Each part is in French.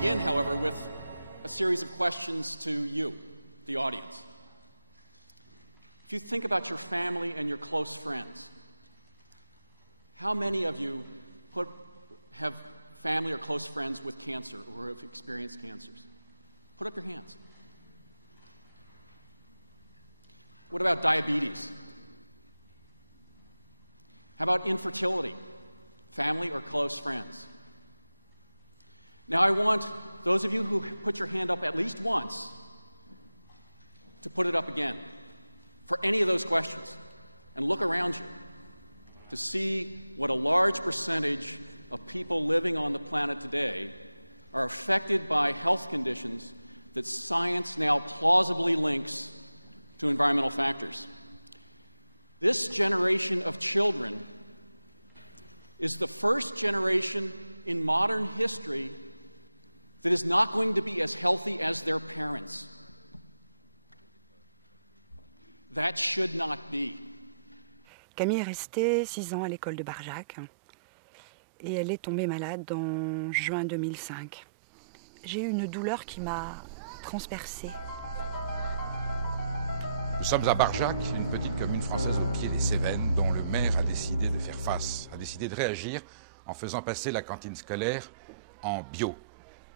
begin, however, with a series of questions to you, the audience. If you think about your family and your close friends, how many of you have family or close friends with cancer or have experienced cancers? Put up your hands. What about diabetes? How about infertility? Family or close friends? Now I want those of you who put your hand up at least once to put it up again for any of those questions and look around you to see what a large percentage of people living on the planet today are affected by health conditions that science now plausibly links to environmental factors. This generation of children is the first generation in modern history that is not going to be as healthy as their parents. That should not be.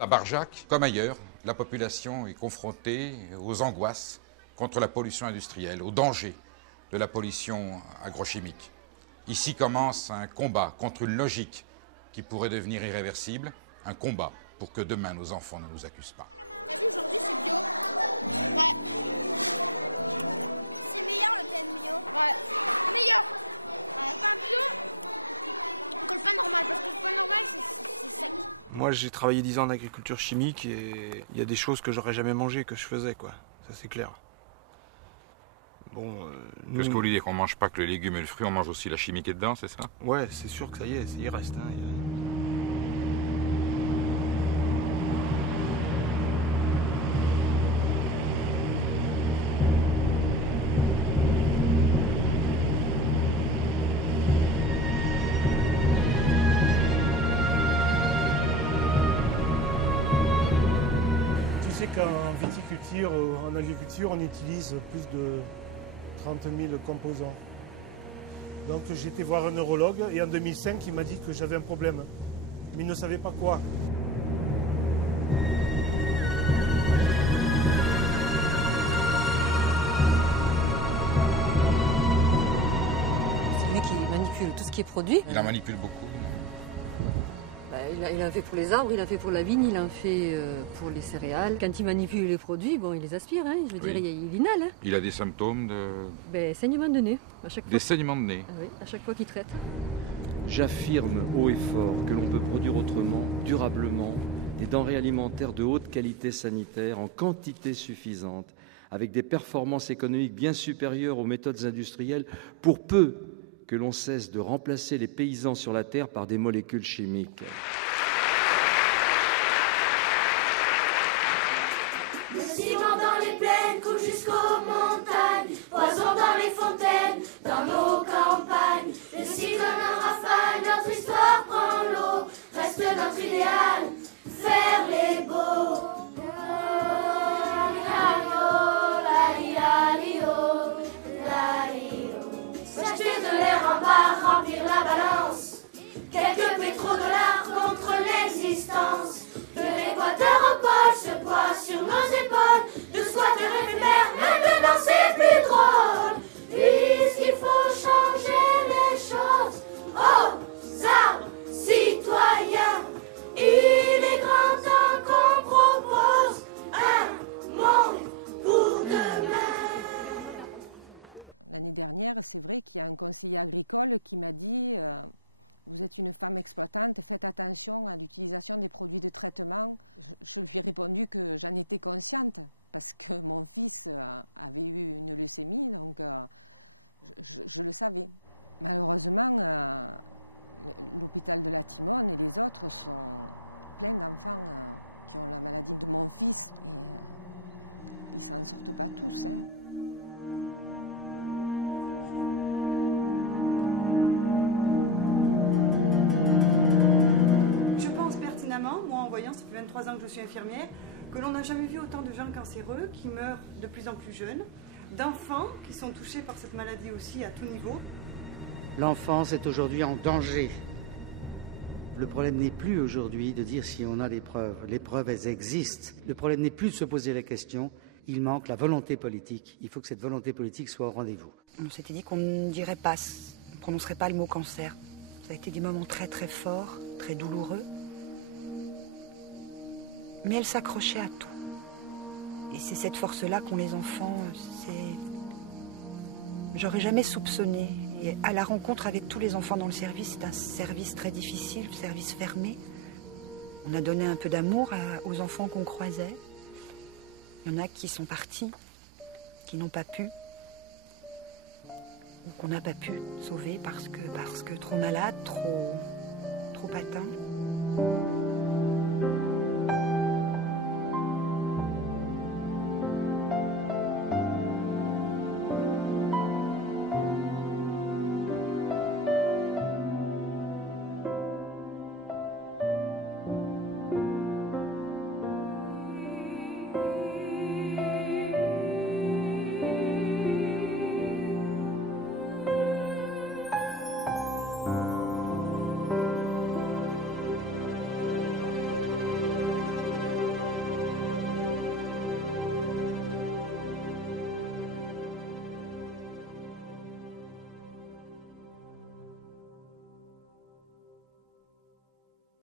À Barjac. T'as vu, aujourd'hui c'est bio. Ouais. C'est meilleur le pain bio. Ouais. Meilleur. Le pain bio que le pain normal, parce que le pain normal c'est sec. Regarde ce que tu fais. Regarde. L'année dernière, c'est vrai qu'il y a un conseiller agricole qui m'a dit vous êtes une femme exploitante, faites attention à l'utilisation des produits de traitement. Je lui ai répondu que j'en étais consciente parce que mon fils avait eu une leucémie, donc je le savais. Malheureusement, l'hôpital de la Timone et les autres sont pleins d'enfants qui ont la maladie de mon fils. Et ils ne s'en sortent pas tous. Hein.